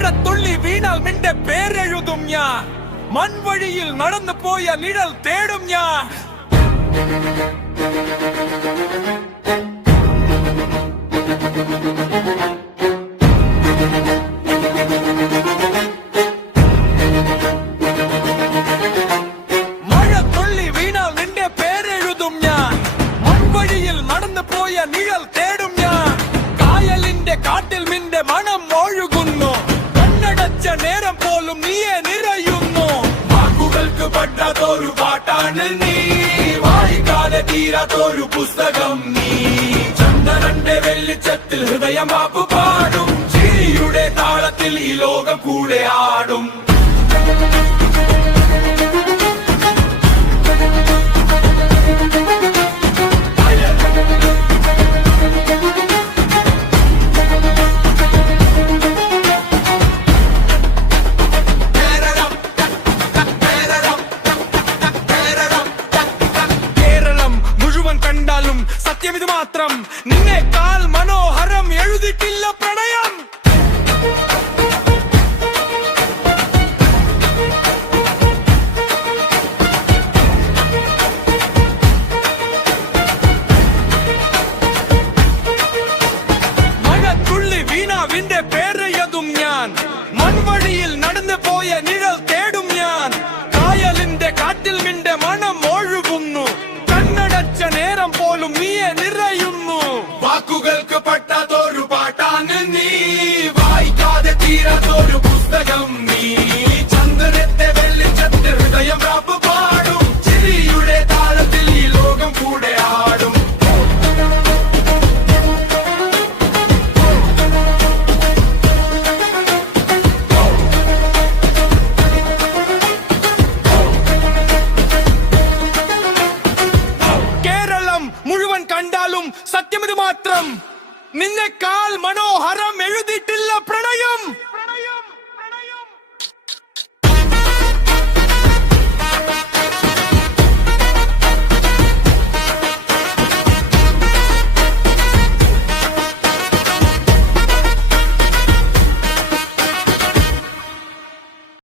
മഴത്തുള്ളി വീണാൽ നിന്റെ പേരെഴുതും ഞാൻ. മൺവഴിയിൽ നടന്നു പോയ നിഴൽ തേടും ഞാൻ. മഴത്തുള്ളി വീണാൽ നിന്റെ പേരെഴുതും ഞാൻ. മൺവഴിയിൽ നടന്നു പോയ നിഴൽ തേടും ഞാൻ. കായലിന്റെ കാട്ടിൽ നിന്റെ മണം ഒഴുകുന്നു. കണ്ണടച്ച നേരം പോലും നീയെ നിറയുന്നു. വാക്കുകൾക്ക് പറ്റാത്തൊരു പാട്ടാണ് നീ. വായിക്കാതെ തീരാത്തൊരു പുസ്തകം നീ. ചന്ദ്രന്റെ വെള്ളിച്ചത്തിൽ ഹൃദയം മാപ്പ് പാടും. ചിരിയുടെ താളത്തിൽ ഈ ലോകം കൂടെ ആടും. കണ്ടാലും സത്യം ഇത് മാത്രം. നിന്നേക്കാൾ മനോഹരം എഴുതിയിട്ടില്ല പ്രണയം. മഴത്തുള്ളി വീണാവിന്റെ പേരെഴുതും ഞാൻ. മൺവഴിയിൽ നടന്നു പോയ നിഴൽ തേടും ഞാൻ. കായലിന്റെ കാറ്റിൽ നിന്റെ മണം ഒഴുകുന്നു. കണ്ണടച്ച നേരം പോലും നീയെ നിറയുന്നു. വാക്കുകൾക്ക് പറ്റാത്തൊരു പാട്ടാണ് നീ. വായിക്കാതെ തീരാത്തൊരു പുസ്തകം നീ. ചന്ദ്രത്തെ വെള്ളിച്ചത്തിൽ ഹൃദയം റാപ്പ് പാടും. ചിരിയുടെ താളത്തിൽ ഈ ലോകം കൂടെ ആടും. മുഴുവൻ കണ്ടാലും സത്യം ഇത് മാത്രം. നിന്നേക്കാൾ മനോഹരം എഴുതിയിട്ടില്ല പ്രണയം.